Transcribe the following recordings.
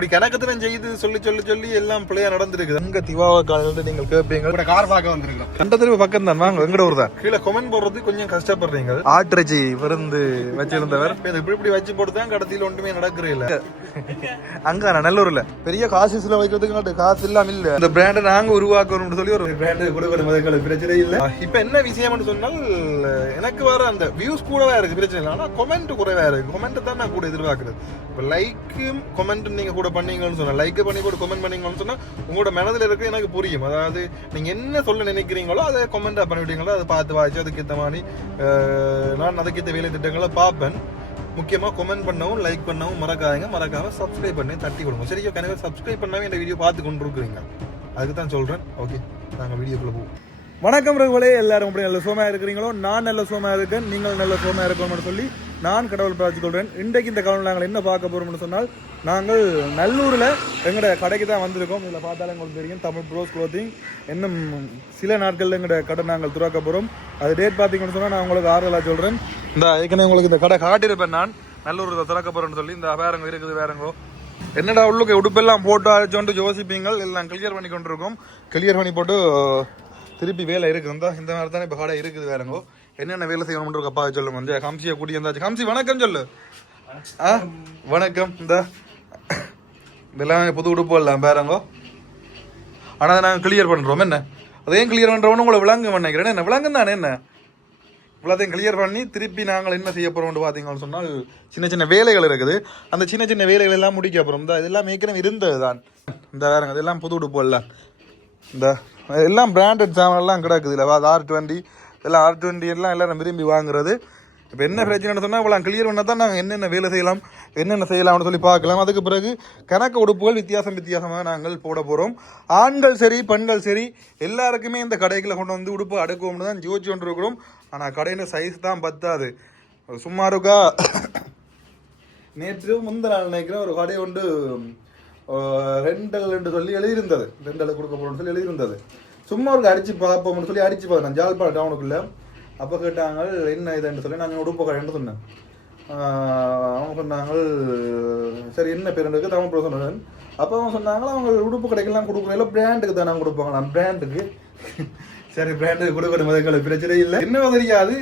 இப்படி கணக்கத்தான் செய்து சொல்லி சொல்லி சொல்லி எல்லாம் பிள்ளையா நடந்திருக்கு. அங்க திவாவ காலையில நீங்கள் கேட்பீங்க கார் பார்க்க வந்திருக்கோம். கண்டத்திற்கு பக்கம் தான் வாங்க எங்கட ஊர் தான். கீழே கொமெண்ட் போடுறது கொஞ்சம் கஷ்டப்படுறீங்க. ஆட்ரஜி விருந்து வச்சிருந்தவர் இப்படி வச்சு போட்டுதான் கடைசியில் ஒன்றுமே நடக்கிறே இல்ல. அங்க நல்லூர்ல பெரிய காசுல வைக்கிறதுக்கு காசு இல்லாம இல்ல. இந்த பிராண்டை நாங்க உருவாக்கணும்னு சொல்லி ஒரு பிராண்டு கொடுக்கணும். பிரச்சனை இல்ல. இப்ப என்ன விஷயம்னு சொன்னால் எனக்கு வர அந்த வியூஸ் கூடவா இருக்கு, பிரச்சனை இல்லை. ஆனா கொமெண்ட் குறைவா இருக்கு. கொமெண்ட் தான் நான் கூட எதிர்பார்க்கறது. இப்ப லைக்கும் கொமெண்ட் நீங்க கூட பண்ணீங்கன்னு சொன்னா, லைக் பண்ணி கூட கமெண்ட் பண்ணீங்கன்னு சொன்னா உங்களோட மனதில் இருக்க எனக்கு புரியும். அதாவது நீங்க என்ன சொல்ல நினைக்கிறீங்களோ அதை கமெண்டா பண்ணிவிட்டீங்களோ அதை பார்த்து வாய்ச்சி அதுக்கேற்ற மாதிரி நான் அதுக்கேற்ற வேலை திட்டங்களை பார்ப்பேன். முக்கியமா கமெண்ட் பண்ணவும் லைக் பண்ணவும் மறக்காம சப்ஸ்கிரைப் பண்ணி தட்டி கொடுங்க. சரியா? கனவே சப்ஸ்கிரைப் பண்ணாவே இந்த வீடியோ பார்த்து கொண்டு இருக்கிறீங்க, அதுக்கு தான் சொல்றேன். ஓகே, நாங்க வீடியோக்குள்ள போவோம். வணக்கம் ரகுவலே, எல்லாரும் அப்படி நல்ல சோமா இருக்கிறீங்களோ? நான் நல்ல சோமா இருக்கேன், நீங்கள் நல்ல சோமா இருக்கணும்னு சொல்லி நான் கடவுள் பிரார்த்தி கொள்றேன். இன்றைக்கு இந்த கடவுள் நாங்கள் என்ன பார்க்க போறோம்னு சொன்னால், நாங்கள் நல்லூரில் எங்களோட கடைக்கு தான் வந்திருக்கோம். இதில் பார்த்தாலும் உங்களுக்கு தெரியும், தமிழ் ப்ரோஸ் க்ளோத்திங். இன்னும் சில நாட்களில் எங்களோட கடை நாங்கள் துறக்க போகிறோம். அது டேட் பார்த்தீங்கன்னு சொன்னால் நான் உங்களுக்கு ஆறுதலாக சொல்கிறேன். இந்த ஏற்கனவே உங்களுக்கு இந்த கடை காட்டியிருப்பேன் நான், நல்லூரில் திறக்க போகிறேன்னு சொல்லி. இந்த வேறங்க இருக்குது, வேறங்கோ என்னடா உள்ளுக்கு உடுப்பெல்லாம் போட்டு அழைச்சோன்ட்டு யோசிப்பீங்க. எல்லாம் கிளியர் பண்ணி கொண்டு இருக்கோம். கிளியர் பண்ணி போட்டு திருப்பி வேலை இருக்குது. இந்த மாதிரி தானே இப்போ கடை இருக்குது. வேறங்கோ என்னென்ன வேலை செய்யணும்னு அப்பா சொல்லுங்க. கொஞ்சம் ஹம்சியை கூட்டி வந்தாச்சு. ஹம்சி வணக்கம் சொல்லு. வணக்கம். இதெல்லாம் புது உடுப்பு எல்லாம் பேரங்கோ. ஆனால் அதை நாங்கள் கிளியர் பண்ணுறோம். என்ன அதையும் கிளியர் பண்ணுறோம்னு உங்களை விளங்க நினைக்கிறேன். என்ன விளங்கும் தானே? என்ன இவ்வளோத்தையும் கிளியர் பண்ணி திருப்பி நாங்கள் என்ன செய்ய போகிறோம்னு பார்த்தீங்கன்னு சொன்னால், சின்ன சின்ன வேலைகள் இருக்குது. அந்த சின்ன சின்ன வேலைகள் எல்லாம் முடிக்க போகிறோம். இந்த இதெல்லாம் ஏற்கனவே இருந்தது தான். இந்த வேறங்க இதெல்லாம் புது உடுப்பு எல்லாம். இந்த எல்லாம் பிராண்டட் சாமான்லாம் கிடக்குது. இல்லை R20 எல்லாம் R20 எல்லாம் எல்லாரும் விரும்பி வாங்குறது. இப்போ என்ன பிரச்சனைன்னு சொன்னால், இவ்வளோ கிளியர் பண்ணால் தான் நாங்கள் என்னென்ன வேலை செய்யலாம், என்னென்ன செய்யலாம்னு சொல்லி பார்க்கலாம். அதுக்கு பிறகு கணக்கு உடுப்புகள் வித்தியாசமாக நாங்கள் போட போகிறோம். ஆண்கள் சரி பெண்கள் சரி எல்லாருக்குமே இந்த கடைகளை கொண்டு வந்து உடுப்பு அடுக்குவோம்னு தான் ஜோதிச்சு கொண்டு இருக்கிறோம். ஆனால் கடையில் சைஸ் தான் பத்தாது. சும்மா இருக்கா. நேற்று முந்தின நாள் நினைக்கிறேன் ஒரு கடை ஒன்று ரெண்டல் என்று சொல்லி எழுதியிருந்தது. ரெண்டல் கொடுக்க போகிறோம்னு சொல்லி எழுதியிருந்தது. சும்மா ஒரு அடித்து பார்ப்போம்னு சொல்லி அடித்து பார்த்தேன் ஜாழ்ப்பாணம் டவுனுக்குள்ளே. அப்போ கேட்டாங்க என்ன இதுன்னு சொல்லி நாங்கள் உடுப்பு கடைன்னு சொன்னேன். அவங்க சொன்னாங்க சரி என்ன பேருந்துக்கு தமிழ் ப்ரோ சொன்னேன். அப்போ அவங்க சொன்னாங்க அவங்க உடுப்பு கடைக்கெல்லாம் கொடுக்குறதில்ல, பிராண்டுக்கு தான் நாங்கள் கொடுப்பாங்களாம். பிராண்டுக்கு சரி பிராண்டுக்கு கொடுக்கணும், மதங்களுக்கு பிரச்சனை இல்லை. என்ன தெரியாது,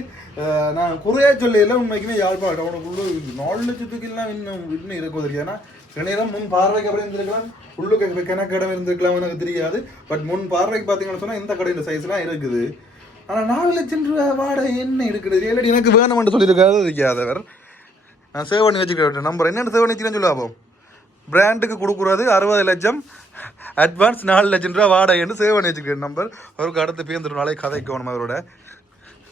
நான் குறையா சொல்லியெல்லாம் உண்மைக்குமே யாழ்ப்பாணம் டவுனுக்குள்ளே 4 லட்சத்துக்கு எல்லாம் இன்னும் இருக்கும் தெரியாது. ஏன்னா நேரம் முன் பார்வைக்கு அப்படி இருந்திருக்கலாம், உள்ளுக்கு கணக்கு இடம் இருந்திருக்கலாம், எனக்கு தெரியாது. பட் முன் பார்வைக்கு பார்த்தீங்கன்னு சொன்னால் இந்த கடை இந்த சைஸ்லாம் இருக்குது. ஆனால் 4 லட்சம் ரூபா வாடகை என்ன இருக்குது? இல்லாட்டி எனக்கு வேணும்னு சொல்லியிருக்காது தெரியாதவர். நான் சேவ் பண்ணி வச்சுக்கிறேன் நம்பர். என்னென்னு சேவ் பண்ணி வச்சுன்னு சொல்லுவோம். பிராண்டுக்கு கொடுக்குறது 60 லட்சம், அட்வான்ஸ் 4 லட்சம் ரூபா வாடகைன்னு சேவ் பண்ணி வச்சுக்கிறேன் நம்பர். அவருக்கு அடுத்து பேருந்து நாளைக்கு கதைக்கணும் அவரோட.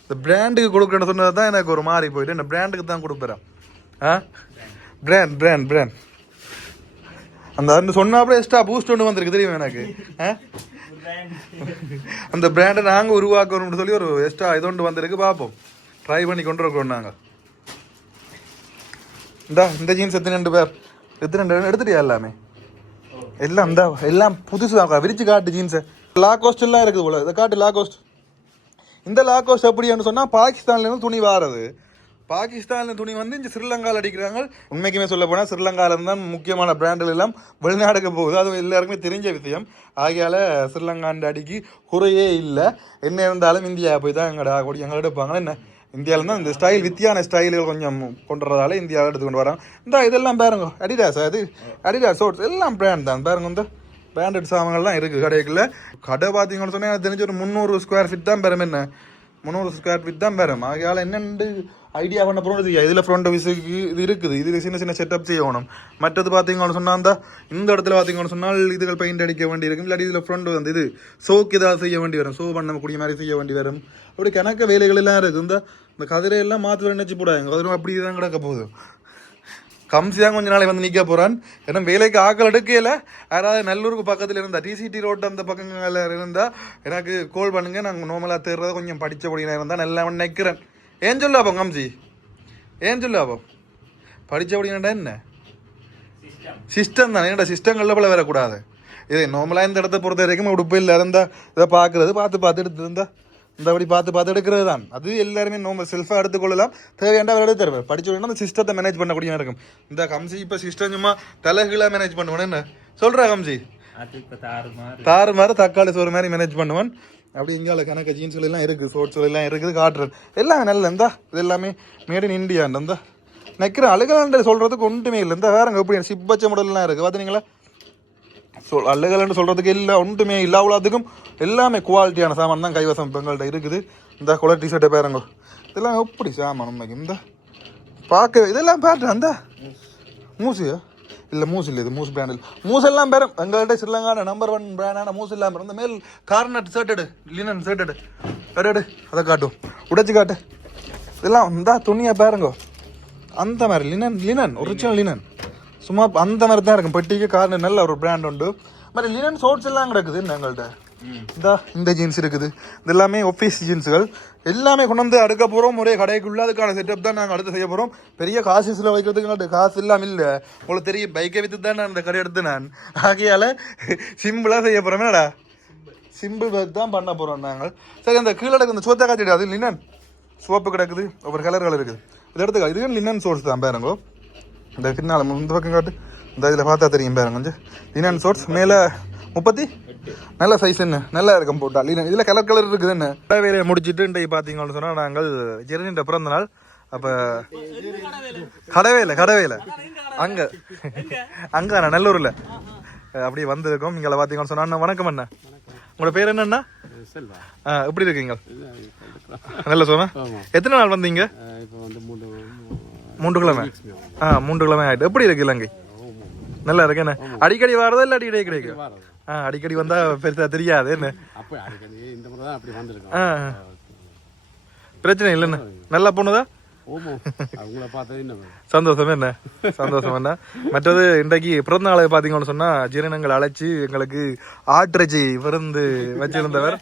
இந்த பிராண்டுக்கு கொடுக்குறேன்னு சொன்னது தான் எனக்கு ஒரு மாறி போயிட்டு. இந்த பிராண்டுக்கு தான் கொடுப்பேன். பிராண்ட் அந்த சொன்னாப்புல எக்ஸ்ட்ரா பூஸ்ட் ஒன்று வந்திருக்கு தெரியும் எனக்கு. அந்த பிராண்டை நாங்கள் உருவாக்கணும்னு சொல்லி ஒரு எக்ஸ்ட்ரா இது ஒன்று வந்திருக்கு. பார்ப்போம், ட்ரை பண்ணி கொண்டு இருக்கோம் நாங்கள். இந்த ஜீன்ஸ் எத்தனை பேர் எடுத்துட்டியா? எல்லாமே எல்லாம் எல்லாம் புதுசு தான். விரிச்சு காட்டு ஜீன்ஸை. லா கோஸ்ட் எல்லாம் இருக்குது போல. இதை காட்டு லா கோஸ்ட். இந்த லா கோஸ்ட் எப்படின்னு சொன்னால், பாகிஸ்தான்லேருந்து துணி வாரது. பாகிஸ்தானில் துணி வந்து இங்கே ஸ்ரீலங்காவில் அடிக்கிறாங்க. உண்மைக்குமே சொல்ல போனால் ஸ்ரீலங்காவில் தான் முக்கியமான பிராண்டுகள் எல்லாம் வெளிநாடுக்கு போகுது. அது எல்லாருக்குமே தெரிஞ்ச விஷயம். ஆகையால் ஸ்ரீலங்காண்ட அடிக்கு குறையே இல்லை. என்ன இருந்தாலும் இந்தியா போய் தான் எங்களை எடுப்பாங்க. என்ன இந்தியாவில் தான் இந்த ஸ்டைல் வித்தியான ஸ்டைல்கள் கொஞ்சம் கொண்டுறதால இந்தியாவில் எடுத்துக்கொண்டு வராங்க. இதெல்லாம் பாருங்க, அடிடாஸ், அது அடிடாஸ் ஷோர்ட்ஸ் எல்லாம் பிராண்ட் தான் பாருங்க. இந்த பிராண்டட் சாமான்கள்லாம் இருக்குது கடைக்குள்ள. கடை பார்த்தீங்கன்னு சொன்னால் எனக்கு தெரிஞ்ச ஒரு 300 ஸ்கொயர் ஃபீட் தான் பெறும். என்ன 300 ஸ்கொயர் ஃபீட் தான் பெறும். ஆகையால் என்னென்று ஐடியா பண்ண போகிறது. இதில் ஃப்ரண்ட் ஆஃபீஸுக்கு இது இருக்குது. இதில் சின்ன சின்ன செட்டப் செய்யணும். மற்றது பார்த்தீங்கன்னு சொன்னால் இந்த இடத்துல பார்த்தீங்கன்னு சொன்னால் இதுகள் பெயிண்ட் அடிக்க வேண்டி இருக்கும். இல்லாட்டி இதில் ஃப்ரண்ட் வந்து இது சோக்கு ஏதாவது செய்ய வேண்டி வரும். சோ பண்ணக்கூடிய மாதிரி செய்ய வேண்டி வரும். அப்படி கணக்க வேலைகள் எல்லாம் இருக்குது. இந்த கதிரையெல்லாம் மாற்ற நினச்சி போடாங்க. கதிரும் அப்படி தான் கிடக்க போகுது. கம்சியாக கொஞ்ச நாளை வந்து நிற்க போகிறான். ஏன்னா வேலைக்கு ஆக்கள் எடுக்கல. யாராவது நல்லூருக்கு பக்கத்தில் இருந்தால், டிசிடி ரோட்டு அந்த பக்கங்களில் இருந்தால் எனக்கு கால் பண்ணுங்க. நாங்கள் நார்மலாக தேர்றதை கொஞ்சம் படித்தபடியாக இருந்தால் நல்லா நினைக்கிறேன். ஏன் சொல்லு அப்போ கம்சி, ஏன் சொல்லு அப்போ படித்தபடினா என்ன சிஸ்டம் தானே? என்னடா சிஸ்டங்களில் போல வரக்கூடாது. இது நார்மலாக இந்த இடத்த பொறுத்த வரைக்கும் உடுப்பு இல்லை இருந்தால் இதை பார்க்குறது பார்த்து எடுத்துருந்தா இந்த அப்படி பார்த்து எடுக்கிறது தான். அது எல்லாருமே நம்ம செல்ஃபாக எடுத்துக்கொள்ளலாம். தேவையான அவர் எடுத்து தருவார். படிச்சோன்னா அந்த சிஸ்டத்தை மேனேஜ் பண்ணக்கூடிய இருக்கும். இந்த கம்சி இப்போ சிஸ்டம் சும்மா தலைகீழாக மேனேஜ் பண்ணுவேன். என்ன சொல்கிறா கம்சி? தாறு மாதிரி தக்காளி சோறு மாதிரி மேனேஜ் பண்ணுவேன். அப்படி இங்கால கணக்கு ஜீன்ஸ்கள் எல்லாம் இருக்குது, ஷோர்ட்ஸ்கள் எல்லாம் இருக்குது, காட்டுறேன் எல்லாமே நல்ல. இருந்தா இது எல்லாமே மேட் இன் இந்தியா. இருந்தா நிற்கிறேன் அழுகலாண்டு சொல்கிறதுக்கு ஒன்றுமே இல்லை. இந்த வேறங்க எப்படி சிப்பச்ச மாடல்லாம் இருக்குது பார்த்தீங்களா? அழுகலாண்டு சொல்கிறதுக்கு எல்லாம் ஒன்றுமே இல்லை. அவ்வளோத்துக்கும் எல்லாமே குவாலிட்டியான சாமான் தான் கைவசம் இப்போ எங்கள்கிட்ட இருக்குது. இந்த குலர் டிஷர்ட்டை பேருங்க இதெல்லாம் எப்படி சாமான் உண்மைக்கு இந்த பார்க்க இதெல்லாம் பேட்டர் அந்த மூசியா இல்லை மூஸ் இல்லை, இது மூஸ் பிராண்டில் மூஸ் எல்லாம் பேரும் எங்கள்கிட்ட ஸ்ரீலங்கான நம்பர் 1 பிராண்டான மூஸ் எல்லாம் பேரும். இந்த மேல் கார்னட் ஷர்ட்டடு லினன் ஷர்ட்டடு எடு அதை காட்டும் உடைச்சு காட்டு. இதெல்லாம் இந்த துணியாக பாருங்க அந்த மாதிரி லினன் ஒரிஜினல் லினன் சும்மா அந்த மாதிரி தான் இருக்கும். பெட்டிக்கு கார்னர் நல்ல ஒரு பிராண்ட் உண்டு. மாதிரி லினன் ஷோர்ட்ஸ் எல்லாம் கிடக்குது எங்கள்கிட்ட. இந்த ஜீன்ஸ் இருக்குது. இது எல்லாமே ஆஃபீஸ் ஜீன்ஸுகள் எல்லாமே கொண்டு வந்து அடுக்க போகிறோம். ஒரே கடைக்குள்ள அதுக்கான செட்டப் தான் நாங்கள் அடுத்து செய்ய போகிறோம். பெரிய காசுல வைக்கிறதுக்கு காசு இல்லாமல் இல்லை. உங்களுக்கு தெரியும் பைக்கை விற்று தான் நான் இந்த கடை எடுத்து நான் ஆகையால் சிம்பிளாக செய்ய போகிறோம். என்னடா சிம்பிள் தான் பண்ண போகிறோம் நாங்கள். சரி அந்த கீழே இந்த சோத்த காய்ச்சிடு அது லினன் சோப்பு கிடக்குது. ஒவ்வொரு கலர்கள் இருக்குது. இது எடுத்துக்கா இது லினன் சோர்ஸ் தான் பாருங்க. இந்த பின்னால் இந்த பக்கம் காட்டு. இந்த இதில் பார்த்தா தெரியும் பாருங்க கொஞ்சம் லினன் சோர்ஸ் மேலே 30 நல்ல சைஸ் என்ன நல்லா இருக்கும் போட்டா லினன். இதில் கலர் இருக்குது என்ன வேலையை முடிச்சுட்டு இன்றைக்கு பார்த்தீங்கன்னு சொன்னால் நாங்கள் ஜெர்னின்ற பிறந்த நாள். அப்போ கடவேல அங்கே நல்லூரில் அப்படியே வந்திருக்கோம். இங்கே பார்த்தீங்கன்னு சொன்னா அண்ணா வணக்கம் அண்ணா. உங்களோட பேர் என்னண்ணா? எப்படி இருக்கீங்க? நல்ல சொன்னா எத்தனை நாள் வந்தீங்க? 3 கிழமை. 3 கிழமை ஆயிட்டு. எப்படி இருக்கு இலங்கை? நல்லா இருக்கு என்ன? அடிக்கடி வரதா இல்லை அடிக்கடி கிடைக்கும்? அடிக்கடி வந்தா பெருசா தெரியாது என்ன பிரச்சனை இல்லைண்ணா. நல்லா போனதா? சந்தோஷம் என்ன சந்தோஷம் என்ன. மற்றது இன்றைக்கு பிறந்த நாளை பார்த்தீங்கன்னு சொன்னா ஜீரணங்கள் அழைச்சி எங்களுக்கு ஆட்டிறைச்சி விருந்து வச்சிருந்தவர்.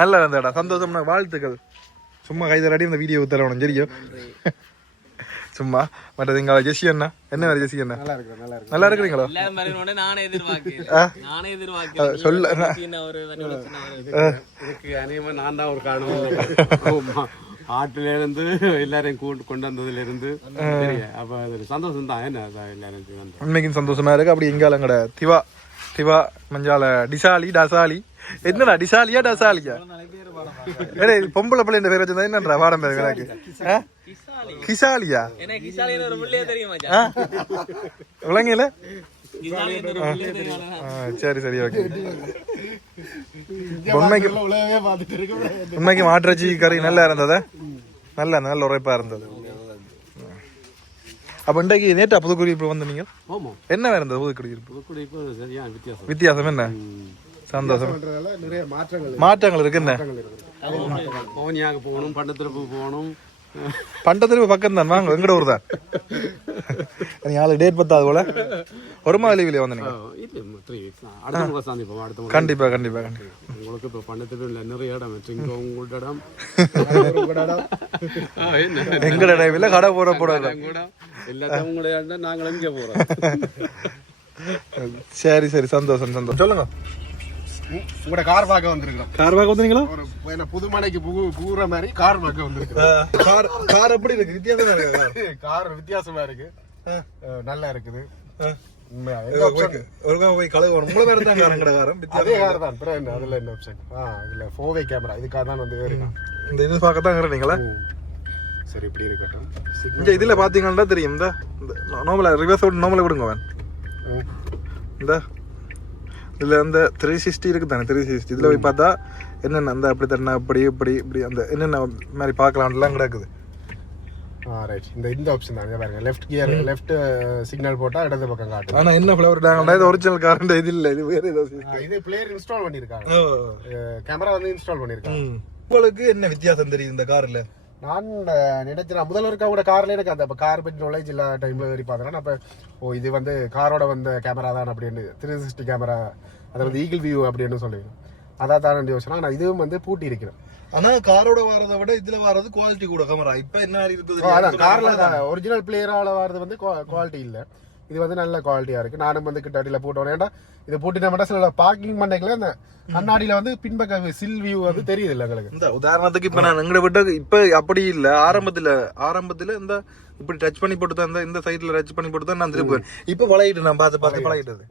நல்லா இருந்தடா சந்தோஷம்னா வாழ்த்துக்கள். சும்மா கைதராடி இந்த வீடியோ தரணும் சரியா? சும்மா மற்றது இங்க ஜெசி அண்ணா என்ன வேறு ஜெசி அண்ணா நல்லா இருக்கிறீங்களா? சொல்ல நான் தான் ஒரு காரணம் ஆட்டுல இருந்து எல்லாரையும் கொண்டு வந்ததுல இருந்து அப்ப சந்தோஷம் தான். என்ன எல்லாரும் உண்மைக்கும் சந்தோஷமா இருக்கு. அப்படி இங்கால எங்கட திவா மஞ்சால டசாலி என்னடா டிசாலியா டசாலியா பொம்பளை பிள்ளை பேர் வச்சிருந்தா என்னன்றா வாடம் பேரு எனக்கு கிசாலியா விளங்கல. சரி ஓகே. உண்மைக்கு மாட்டுறச்சி கறி நல்லா இருந்ததா? நல்ல உரைப்பா இருந்தது. அப்ப இன்றைக்கு நேற்றா புதுக்குடியிருப்பு வந்து நீங்க என்ன வேற இருந்தது? புதுக்குடியிருப்பு வித்தியாசம் என்ன? சந்தோஷம். நிறைய மாற்றங்கள் இருக்கு. என்ன போகணும் பண்டத்திருப்பு போகணும். பண்டத்திருப்பு பக்கம் தான் வாங்க எங்கட ஊர் தான். நீ ஆளு டேட் பத்தாது போல ஒரு மாதிரி லீவ்ல வந்து நீங்க கண்டிப்பா உங்களுக்கு இப்ப பண்டத்திருப்பு நிறைய இடம் உங்களோட இடம் எங்கட இடம் இல்ல கடை போட எல்லாத்தையும் உங்களுடைய இடம் நாங்கள் எங்க போறோம். சரி சந்தோஷம் சொல்லுங்க. உங்களோட கார் பார்க்க வந்திருக்கோம். கார் பார்க்க வந்தீங்களா? ஒரு புதுமனைக்கு புகுற மாதிரி கார் பார்க்க வந்திருக்கோம். கார் எப்படி இருக்கு? வித்தியாசமா இருக்கு. கார் வித்தியாசமா இருக்கு. நல்லா இருக்குது. சரி இப்படி இருக்கட்டும். இதுல பாத்தீங்கன்னா தெரியும் விடுங்க. இந்த இதுல அந்த 360 இருக்கு தானே 360. இதுல போய் பார்த்தா என்னென்ன அந்த அப்படி தண்ணா இப்படி அந்த என்னென்ன மாதிரி பார்க்கலாம்லாம் கிடக்குது. ரைட். இந்த ஆப்ஷன் தான் பாருங்க. லெஃப்ட் கியர் லெஃப்ட் சிக்னல் போட்டா இடது பக்கம் காட்டும். ஆனா என்ன ஃப்ளவர் டாங்கடா இது ஒரிஜினல் காரண்ட் இது இல்ல. இது வேற ஏதோ இது பிளேயர் இன்ஸ்டால் பண்ணிருக்காங்க. கேமரா வந்து இன்ஸ்டால் பண்ணிருக்காங்க. உங்களுக்கு என்ன வித்தியாசம் தெரியுது இந்த கார்ல? நான் நினைச்சேன் முதல்ல கூட கார்ல எனக்கு அந்த கார் பற்றி நாலேஜ் இல்ல டைம்ல ஏறி பார்த்தேன். அப்ப இது வந்து காரோட வந்த கேமரா தான் அப்படின்னு 360 கேமரா அது வந்து ஈகிள் வியூ அப்படின்னு சொல்லிடுறேன். அதான் தான் யோசனை. ஆனா இதுவும் வந்து பூட்டி இருக்கிறேன். ஆனா காரோட வரதை விட இதுல வர்றது குவாலிட்டி கூட கேமரா இப்ப என்ன இருக்குது. கார்ல ஒரிஜினல் பிளேயரால வர்றது வந்து குவாலிட்டி இல்ல. இது வந்து நல்ல குவாலிட்டியா இருக்கு. நானும் வந்து கிட்ட அடியில போட்டோம். ஏன்டா இது போட்டு நம்ம சில பார்க்கிங் பண்ணைக்குள்ள இந்த கண்ணாடியில வந்து பின்பக்க சில் வியூ வந்து தெரியுது இல்ல எங்களுக்கு. இந்த உதாரணத்துக்கு இப்ப நான் எங்கட விட்டு இப்ப அப்படி இல்ல, ஆரம்பத்துல இந்த இப்படி டச் பண்ணி போட்டு தான் இந்த சைட்ல டச் பண்ணி போட்டு தான் நான் திருப்பி இப்ப பழகிட்டு நான் பார்த்து பழகிட்டது.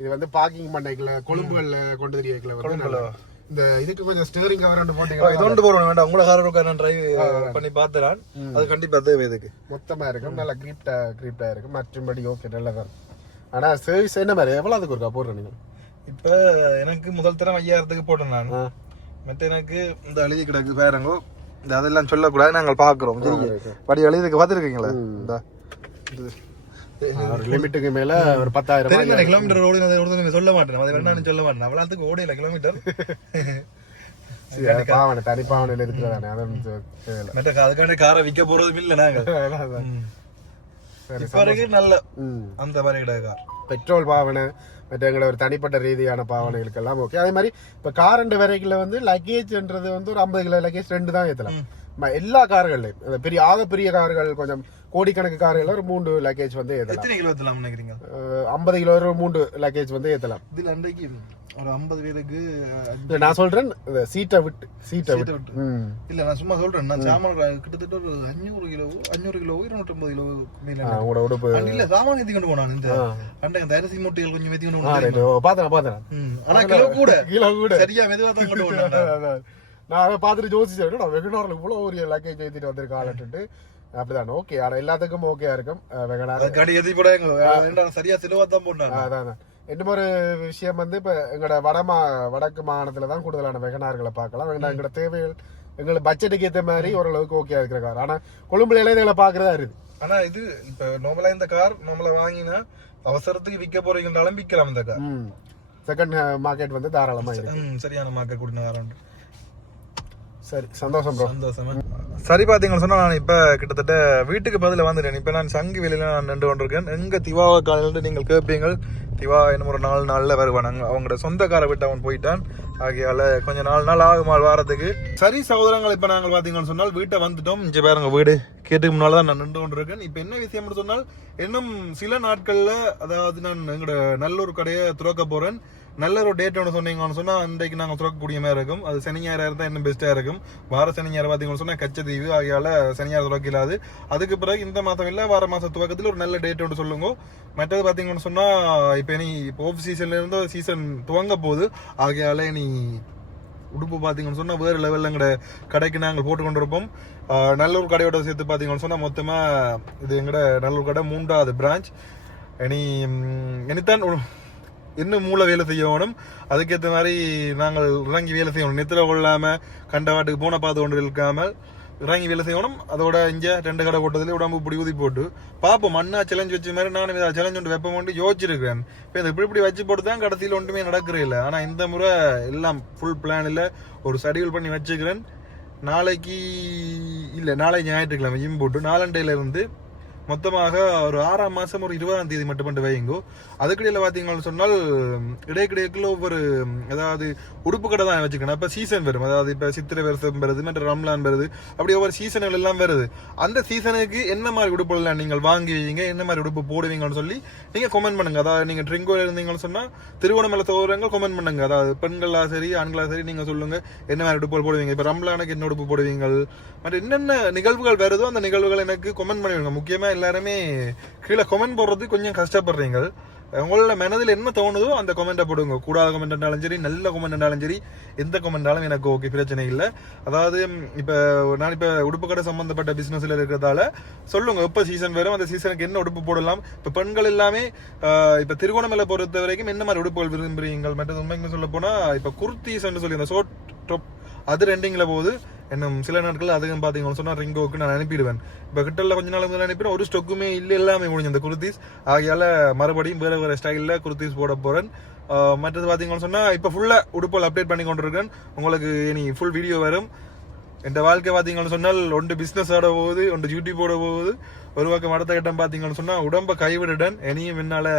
இது வந்து பார்க்கிங் பண்ணைக்குள்ள கொழும்புகள்ல கொண்டு தெரிய வைக்கல இந்த இதுக்கு கொஞ்சம் ஸ்டீரிங் கவர் ரெண்டு போட்டீங்க. இது ஒன்று போறோம் வேண்டாம், உங்களை காரோட நான் டிரைவ் பண்ணி பார்த்துறான். அது கண்டிப்பா தேவை இதுக்கு. மொத்தமா இருக்கும், நல்ல கிரீப்டா இருக்கும். மற்றபடி ஓகே நல்லதான். ஆனா சர்வீஸ் என்ன மாதிரி எவ்வளவு அதுக்கு இருக்கா போடுறேன் நீங்க? இப்ப எனக்கு முதல் தரம் 5000க்கு போட்டேன் நான். மற்ற எனக்கு இந்த எழுதி கிடக்கு பாருங்க, இந்த அதெல்லாம் சொல்லக்கூடாது, நாங்கள் பாக்குறோம். படி எழுதிக்கு பார்த்துருக்கீங்களா? இந்த லிமிட்டுக்கு மேல ஒரு 10,000 கிலோமீட்டர் ஓடி சொல்ல மாட்டேன், அதை வேணாலும் சொல்ல மாட்டேன். அவ்வளவுக்கு ஓடையில கிலோமீட்டர் பாவனை தனிப்பாவனையில இருக்கிறதானே அதுக்காண்டி காரை விற்க போறதும் இல்ல நாங்க. நல்ல அந்த மாதிரி கிடையாது கார். பெட்ரோல் பாவனை மற்ற எங்களை ஒரு தனிப்பட்ட ரீதியான பாவனைகளுக்கு எல்லாம் ஓகே. அதே மாதிரி இப்ப கார் ரெண்டு வரைக்குள்ள வந்து லக்கேஜ்ன்றது வந்து ஒரு 50 கிலோ லக்கேஜ் 2 தான் ஏத்தலாம். எல்லா கார்கள்லயும் பெரிய கார்கள், கொஞ்சம் கோடிக்கணக்கு கார்கள் ஒரு 3 லக்கேஜ் வந்து ஏத்தலாம். 50 கிலோ 3 லக்கேஜ் வந்து ஏத்தலாம். இதுல அன்றைக்கு ஒரு 50 பேருக்கு நான் சொல்றேன் சீட்டை விட்டு இல்ல, நான் சும்மா சொல்றேன். நான் சாமான் கிட்டத்தட்ட ஒரு 500 கிலோ 250 கிலோ உங்களோட உடுப்பு இல்ல சாமான் ஏத்தி கொண்டு போனான். இந்த அண்டை அரிசி மூட்டைகள் கொஞ்சம் ஏத்தி கொண்டு போனான். பாத்தேன். ஆனா கிலோ கூட சரியா மெதுவா தான் கொண்டு போனான். நான் அதை பார்த்துட்டு யோசிச்சேன், நான் வெகுனாரில் இவ்வளோ ஒரு லக்கேஜ் ஏற்றிட்டு வந்திருக்கான்ட்டு. அப்படிதான் ஓகே. ஆனால் எல்லாத்துக்கும் ஓகேயா இருக்கும். சரியா சிலுவா தான் போட்டாங்க. அதான் இன்னும் ஒரு விஷயம் வந்து இப்போ எங்களோட வடக்கு மாநிலத்தில் தான் கூடுதலான வெகனார்களை பார்க்கலாம். எங்களோட தேவைகள் எங்களுக்கு பட்ஜெட்டுக்கு ஏற்ற மாதிரி ஓரளவுக்கு ஓகே இருக்கிற கார். ஆனால் கொழும்புல இளைஞர்களை பார்க்கறதா இருக்குது. ஆனா இது இப்போ நார்மலா இந்த கார் நார்மலா வாங்கினா அவசரத்துக்கு விற்க போறீங்கன்னாலும் விற்கலாம். இந்த கார் செகண்ட் மார்க்கெட் வந்து தாராளமா இருக்கு. சரியான மார்க்கெட் கூட்டின கார். சரி, சந்தோஷம் ப்ரோ. சந்தோஷமா. சரி, பாத்தீங்கன்னு சொன்னா நான் இப்ப கிட்டத்தட்ட வீட்டுக்கு பதில வந்துட்டேன். இப்ப நான் சங்கு வெளியில நான் நின்று கொண்டிருக்கேன். எங்க திவாவ காலையில நீங்கள் கேட்பீங்க, திவா இன்னும் ஒரு 4 நாள்ல வருவானாங்க. அவங்களோட சொந்தக்கார விட்டு அவன் போயிட்டான். ஆகையால கொஞ்சம் 4 நாள் ஆகுமாள் வாரத்துக்கு. சரி சகோதரங்கள், இப்ப நாங்கள் பாத்தீங்கன்னு சொன்னால் வீட்டை வந்துட்டோம். இங்க பாருங்க வீடு கேட்டுக்கு முன்னால்தான் நான் நின்று கொண்டிருக்கேன். இப்ப என்ன விஷயம் சொன்னால், இன்னும் சில நாட்கள்ல அதாவது நான் எங்களோட நல்லூர் கடையை துறக்க போறேன். நல்ல ஒரு டேட் ஒன்று சொன்னீங்கன்னு சொன்னா அன்றைக்கு நாங்கள் துறக்கக்கூடிய மாதிரி இருக்கும். அது சனி ஞாயிறு இருந்தால் இன்னும் பெஸ்ட்டாக இருக்கும். வார சனி ஞாயிறு பார்த்தீங்கன்னு சொன்னால் கச்சத்தீவு ஆகியால சனி ஞாயிறு துறக்கலாது. அதுக்கு பிறகு இந்த மாதம் இல்லை, வார மாதம் துவக்கத்தில் ஒரு நல்ல டேட் ஒன்று சொல்லுங்க. மற்றது பார்த்தீங்கன்னு சொன்னால் இப்போ ஆஃப் சீசன்ல இருந்து சீசன் துவங்க போகுது. ஆகையால நீ உடுப்பு பார்த்தீங்கன்னு சொன்னால் வேறு லெவலில் எங்களோட கடைக்கு நாங்கள் போட்டு கொண்டு இருப்போம். நல்லூர் கடையோட சேர்த்து பார்த்தீங்கன்னு சொன்னால் மொத்தமாக இது எங்களோட நல்லூர் கடை 3வது பிரான்ச். இனித்தான் இன்னும் மூளை வேலை செய்யணும். அதுக்கேற்ற மாதிரி நாங்கள் இறங்கி வேலை செய்யணும். நித்திர கொள்ளாமல் கண்டவாட்டுக்கு போன பார்த்து கொண்டு இருக்காமல் இறங்கி வேலை செய்யணும். அதோட இங்கே 2 கடை போட்டதுலேயே உடம்பு இப்படி ஊதி போட்டு பார்ப்போம். மண்ணா சேலஞ்ச் வச்ச மாதிரி நானும் இதை சேலஞ்ச் ஒன்று வெப்பம் கொண்டு யோசிச்சிருக்கிறேன். இப்போ இதை இப்படி வச்சு போட்டு தான் கடைசியில் ஒன்றுமே நடக்கிறே இல்லை. ஆனால் இந்த முறை எல்லாம் ஃபுல் பிளான் இல்லை, ஒரு ஷெடியூல் பண்ணி வச்சுக்கிறேன். நாளை ஞாயிற்றுக்கிழமை ஜிம் போட்டு 4 மொத்தமாக ஒரு 6ஆம் மாதம் ஒரு 20ஆம் தேதி மட்டும் பண்ணி வைங்கோ. அதுக்கிடையில் பார்த்தீங்கன்னு சொன்னால் இடைக்கிடைக்குள்ள ஒவ்வொரு அதாவது உடுப்பு கடை தான் வச்சுக்கணும். இப்போ சீசன் வரும், அதாவது இப்போ சித்திரை வருஷம் வருது, மற்ற ரம்லான் வருது, அப்படி ஒவ்வொரு சீசன்கள் எல்லாம் வருது. அந்த சீசனுக்கு என்ன மாதிரி உடுப்புகள் நீங்கள் வாங்கி வைங்க, என்ன மாதிரி உடுப்பு போடுவீங்கன்னு சொல்லி நீங்கள் கமெண்ட் பண்ணுங்க. அதாவது நீங்கள் ட்ரிங்கோவில் இருந்தீங்கன்னு சொன்னால் திருவோணமலை சகோதரங்கள் கமெண்ட் பண்ணுங்க. அதாவது பெண்களா சரி ஆண்களா சரி நீங்கள் சொல்லுங்க என்ன மாதிரி உடுப்புகள் போடுவீங்க. இப்போ ரம்லானுக்கு என்ன உடுப்பு போடுவீங்க, மற்ற என்னென்ன நிகழ்வுகள் வருதோ அந்த நிகழ்வுகள் எனக்கு கமெண்ட் பண்ணிவிடுங்க. முக்கியமாக எல்லாருமே கீழே கமெண்ட் போடுறது கொஞ்சம் கஷ்டப்படுறீங்க. உங்களோட மனதில் என்ன தோணுதோ அந்த கமெண்ட்டை போடுங்க. கூடாத கமெண்ட் இருந்தாலும் சரி, நல்ல கமெண்ட் இருந்தாலும் சரி, எந்த கமெண்டாலும் எனக்கு ஓகே, பிரச்சனை இல்லை. அதாவது இப்போ நான் இப்போ உடுப்பு கடை சம்பந்தப்பட்ட பிஸ்னஸில் இருக்கிறதால சொல்லுங்க எப்போ சீசன் வரும், அந்த சீசனுக்கு என்ன உடுப்பு போடலாம். இப்போ பெண்கள் எல்லாமே இப்போ திருகோணமலை பொறுத்த வரைக்கும் என்ன மாதிரி உடுப்புகள் விரும்புறீங்க. மற்றது உண்மைக்கு சொல்ல போனால் இப்போ குர்த்திஸ்ன்னு சொல்லி அந்த ஷோர்ட் டாப் அது ரெண்டிங்கில் போகுது. இன்னும் சில நாட்கள் அதிகம் பார்த்தீங்கன்னு சொன்னால் ரிங்கோக்கு நான் அனுப்பிடுவேன். இப்போ கிட்டல கொஞ்ச நாள் முதல்ல அனுப்பிடுவேன். ஒரு ஸ்டொக்குமே இல்லை, எல்லாமே முடிஞ்சு அந்த குர்த்திஸ். ஆகையால் மறுபடியும் வேறு ஸ்டைலில் குர்த்திஸ் போட போகிறேன். மற்றது பார்த்தீங்கன்னு சொன்னால் இப்போ ஃபுல்லாக உடுப்புகள் அப்டேட் பண்ணி கொண்டிருக்கேன். உங்களுக்கு இனி ஃபுல் வீடியோ வரும். என் வாழ்க்கை பார்த்தீங்கன்னு சொன்னால் ஒன்று பிஸ்னஸ் ஆட போகுது, ஒன்று யூடியூப் போட போகுது. ஒரு பக்கம் அடுத்த கட்டம் பார்த்தீங்கன்னு சொன்னால் உடம்பை கைவிடுடன் இனியும் என்னால்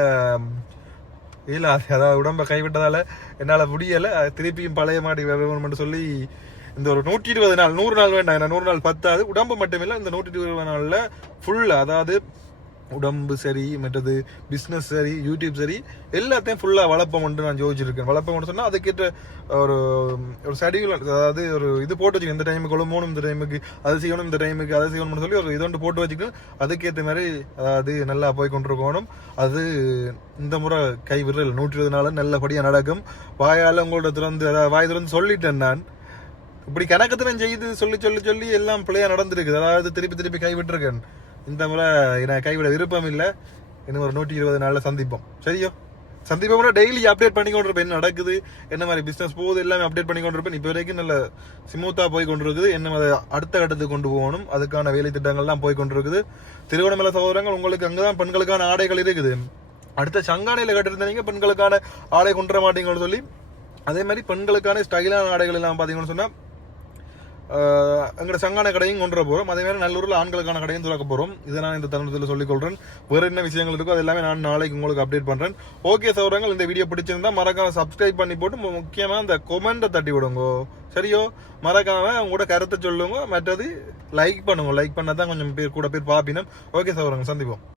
இல்லை, அதாவது உடம்பை கைவிட்டதால் என்னால் முடியலை. திருப்பியும் பழைய மாடி வரணும்னு சொல்லி இந்த ஒரு 120 நாள் 100 நாள் வேண்டாம், 100 நாள் பத்தாது. உடம்பு மட்டும் இல்லை, இந்த 120 நாளில் ஃபுல் அதாவது உடம்பு சரி, மற்றது பிஸ்னஸ் சரி, யூடியூப் சரி, எல்லாத்தையும் ஃபுல்லாக வளர்ப்போம்னு நான் யோசிச்சிருக்கேன். வளர்ப்போம்னு சொன்னால் அதுக்கேற்ற ஒரு ஒரு ஷெடியூல், அதாவது ஒரு இது போட்டு வச்சுக்கணும். இந்த டைமுக்கு போகணும், இந்த டைமுக்கு அது செய்யணும், இந்த டைமுக்கு அதை செய்யணும்னு சொல்லி ஒரு இதொன்று போட்டு வச்சுக்கணும். அதுக்கேற்ற மாதிரி அதாவது நல்லா போய் கொண்டிருக்கணும். அது இந்த முறை கை விரல் 120 நாள் நல்லபடியாக நடக்கும். வாயால் உங்களோட திறந்து, அதாவது வாய் திறந்து சொல்லிட்டேன் நான். இப்படி கணக்கத்தினம் செய்து சொல்லி சொல்லி சொல்லி எல்லாம் பிள்ளையா நடந்திருக்குது. அதாவது திருப்பி திருப்பி கைவிட்டிருக்கேன். இந்த முறை நான் கைவிட விருப்பம் இல்லை. இன்னும் ஒரு 120 நாளில் சந்திப்போம். சரியோ? சந்திப்போம் கூட டெய்லி அப்டேட் பண்ணி கொண்டிருப்பேன். என்ன நடக்குது, என்ன மாதிரி பிஸ்னஸ் போகுது, எல்லாமே அப்டேட் பண்ணி கொண்டிருப்பேன். இப்போ வரைக்கும் நல்ல ஸ்மூத்தாக போய் கொண்டிருக்குது. என்ன அதை அடுத்த கட்டத்துக்கு கொண்டு போகணும், அதுக்கான வேலை திட்டங்கள்லாம் போய் கொண்டிருக்குது. திருவண்ணாமலை சகோதரங்கள், உங்களுக்கு அங்கே தான் பெண்களுக்கான ஆடைகள் இருக்குது. அடுத்த சங்கானையில் கட்டிருந்தீங்க பெண்களுக்கான ஆடை கொண்டு மாட்டீங்கன்னு சொல்லி, அதே மாதிரி பெண்களுக்கான ஸ்டைலான ஆடைகள் எல்லாம் பார்த்தீங்கன்னு சொன்னால் எங்களோட சங்கான கடையும் கொண்டு போகிறோம். அதே மாதிரி நல்லூரில் ஆண்களுக்கான கடையும் திறக்க போகிறோம். இதை நான் இந்த தருணத்தில் சொல்லிக்கொள்கிறேன். வேறு என்ன விஷயங்கள் இருக்கோ அது எல்லாமே நான் நாளைக்கு உங்களுக்கு அப்டேட் பண்ணுறேன். ஓகே சகோதரங்கள், இந்த வீடியோ பிடிச்சிருந்தா மறக்காம சப்ஸ்கிரைப் பண்ணி போட்டு முக்கியமாக இந்த கொமெண்ட்டை தட்டி விடுங்க. சரியோ? மறக்காம உங்களோட கருத்தை சொல்லுங்க. மற்றது லைக் பண்ணுங்க. லைக் பண்ணால் தான் கொஞ்சம் பேர் கூட பேர் பார்ப்பினோம். ஓகே சகோதரங்கள், சந்திப்போம்.